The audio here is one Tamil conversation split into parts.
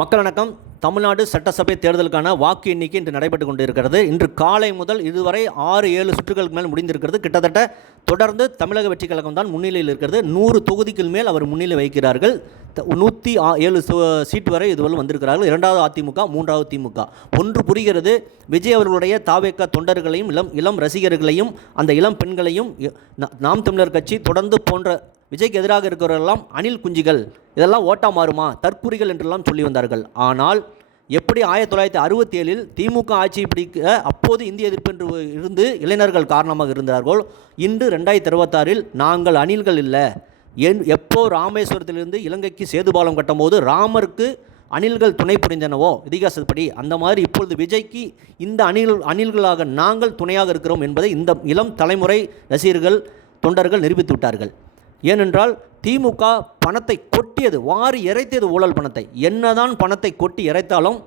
மக்கள் வணக்கம். தமிழ்நாடு சட்டசபை தேர்தலுக்கான வாக்கு எண்ணிக்கை இன்று நடைபெற்று கொண்டிருக்கிறது. இன்று காலை முதல் இதுவரை 6-7 சுற்றுகளுக்கு மேல் முடிந்திருக்கிறது. கிட்டத்தட்ட தொடர்ந்து தமிழக வெற்றி கழகம் தான் முன்னிலையில் இருக்கிறது. 100 தொகுதிக்கு மேல் அவர் முன்னிலை வைக்கிறார்கள். 107 சீட் வரை இதுவரை வந்திருக்கிறார்கள். 2வது அதிமுக, 3வது திமுக. ஒன்று புரிகிறது, விஜய் அவர்களுடைய தாவேக்கா தொண்டர்களையும் இளம் ரசிகர்களையும் அந்த இளம் பெண்களையும் நாம் தமிழர் கட்சி தொடர்ந்து போன்ற விஜய்க்கு எதிராக இருக்கிறவர்களெல்லாம் அணில் குஞ்சுகள், இதெல்லாம் ஓட்டா மாறுமா, தற்குறிகள் என்றெல்லாம் சொல்லி வந்தார்கள். ஆனால் எப்படி 1967 திமுக ஆட்சி பிடிக்க அப்போது இந்திய எதிர்ப்பு என்று இருந்து இளைஞர்கள் காரணமாக இருந்தார்கள், இன்று 2026 நாங்கள் அணில்கள் இல்லை. எப்போ ராமேஸ்வரத்திலிருந்து இலங்கைக்கு சேதுபாலம் கட்டும்போது ராமருக்கு அணில்கள் துணை புரிந்தனவோ இதிகாசப்படி, அந்த மாதிரி இப்பொழுது விஜய்க்கு இந்த அணில்களாக நாங்கள் துணையாக இருக்கிறோம் என்பதை இந்த இளம் தலைமுறை ரசிகர்கள் தொண்டர்கள் நிரூபித்து விட்டார்கள். ஏனென்றால் திமுக பணத்தை கொட்டியது, வாரி இறைத்தது ஊழல் பணத்தை. என்னதான் பணத்தை கொட்டி இறைத்தாலும்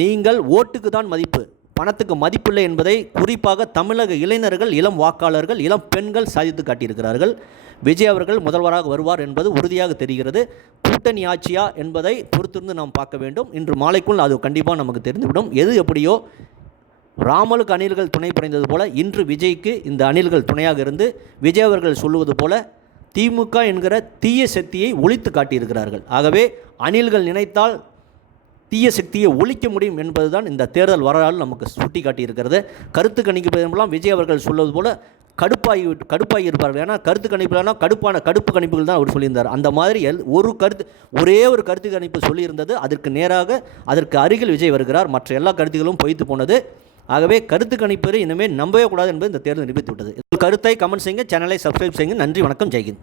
நீங்கள் ஓட்டுக்கு தான் மதிப்பு, பணத்துக்கு மதிப்பில்லை என்பதை குறிப்பாக தமிழக இளைஞர்கள், இளம் வாக்காளர்கள், இளம் பெண்கள் சாதித்து காட்டியிருக்கிறார்கள். விஜய் அவர்கள் முதல்வராக வருவார் என்பது உறுதியாக தெரிகிறது. கூட்டணி ஆட்சியா என்பதை பொறுத்திருந்து நாம் பார்க்க வேண்டும். இன்று மாலைக்குள் அது கண்டிப்பாக நமக்கு தெரிந்துவிடும். எது எப்படியோ ராமலுக்கு அணில்கள் துணை புரிந்தது போல இன்று விஜய்க்கு இந்த அணில்கள் துணையாக இருந்து விஜய் அவர்கள் சொல்லுவது போல திமுக என்கிற தீய சக்தியை ஒழித்து காட்டியிருக்கிறார்கள். ஆகவே அணில்கள் நினைத்தால் தீய சக்தியை ஒழிக்க முடியும் என்பதுதான் இந்த தேர்தல் வரலாறு நமக்கு சுட்டி காட்டியிருக்கிறது. கருத்து கணிப்புலாம் விஜய் அவர்கள் சொல்வது போல கடுப்பாகி இருப்பார்கள். ஏன்னா கருத்து கணிப்புலனா கடுப்பு கணிப்புகள் தான் அவர் சொல்லியிருந்தார். அந்த மாதிரி ஒரே ஒரு கருத்து கணிப்பு சொல்லியிருந்தது. அதற்கு அருகில் விஜய் வருகிறார். மற்ற எல்லா கருத்துகளும் பொய்த்து போனது. ஆகவே கருத்து கணிப்பது இனிமேல் நம்பவே கூடாது என்பது இந்த தேர்தல் நிரூபித்து விட்டது. கருத்தை கமெண்ட் செய்யுங்க, சேனலை சப்ஸ்கிரைப் செய்யுங்க. நன்றி, வணக்கம், ஜெய்ஹிந்த்.